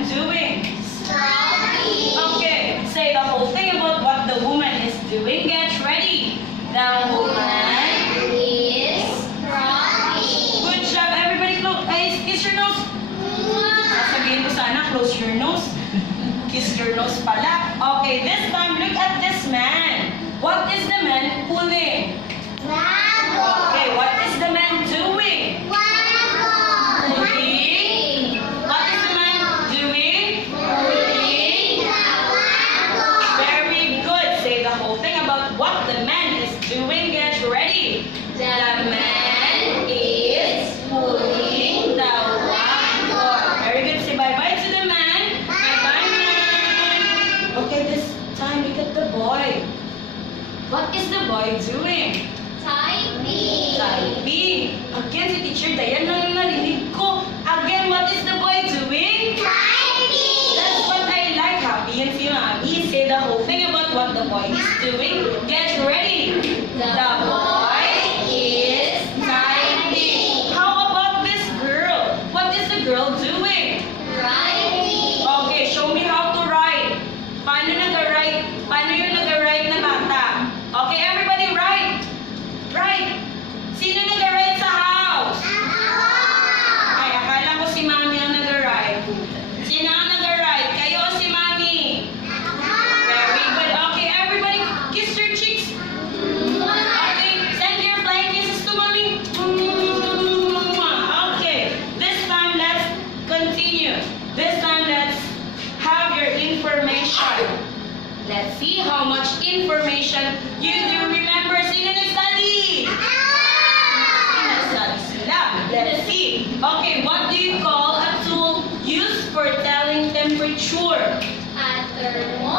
man doing? Scrubbing. Okay, say the whole thing about what the woman is doing. Get ready. The woman. Is scrubbing. Good job, everybody. Kiss your nose. Sabihin ko sana, close your nose. Kiss your nose pala. Okay, this time, look at this man. What is the man pulling? Wagon. Okay, what is the man doing? Wagon. Pulling. What is the man doing? Pulling the wagon. Very good. Say the whole thing about what the man is doing. Get ready. The man is pulling the wagon. Very good. Say bye-bye to the man. Bye-bye, man. Okay, this time look at the boy. What is the boy doing? Typing. Typing. Again, si Teacher Dayan lang yung narinig ko. Again, what is the boy doing? Typing. That's what I like. Happy and si Mami. Say the whole thing about what the boy is doing. Get ready. The boy is typing. How about this girl? What is the girl doing? Writing. Okay, show me how to write. Paano nag-write? Paano yung nag-write na bata? Okay, everybody write. Write. Sino nag-write sa house? Ay, akala ko si Mami ang nag-write. Sino ang nag-write? Kayo o si Mami? Very good. Okay, everybody, kiss your cheeks. Okay, send your flying kisses to Mami. Okay, this time let's continue. This time let's have your information. Let's see how much information you do remember. Sino nag-study? Nag-study sila. Let's see. Okay, what do you call a tool used for telling temperature? Thermometer.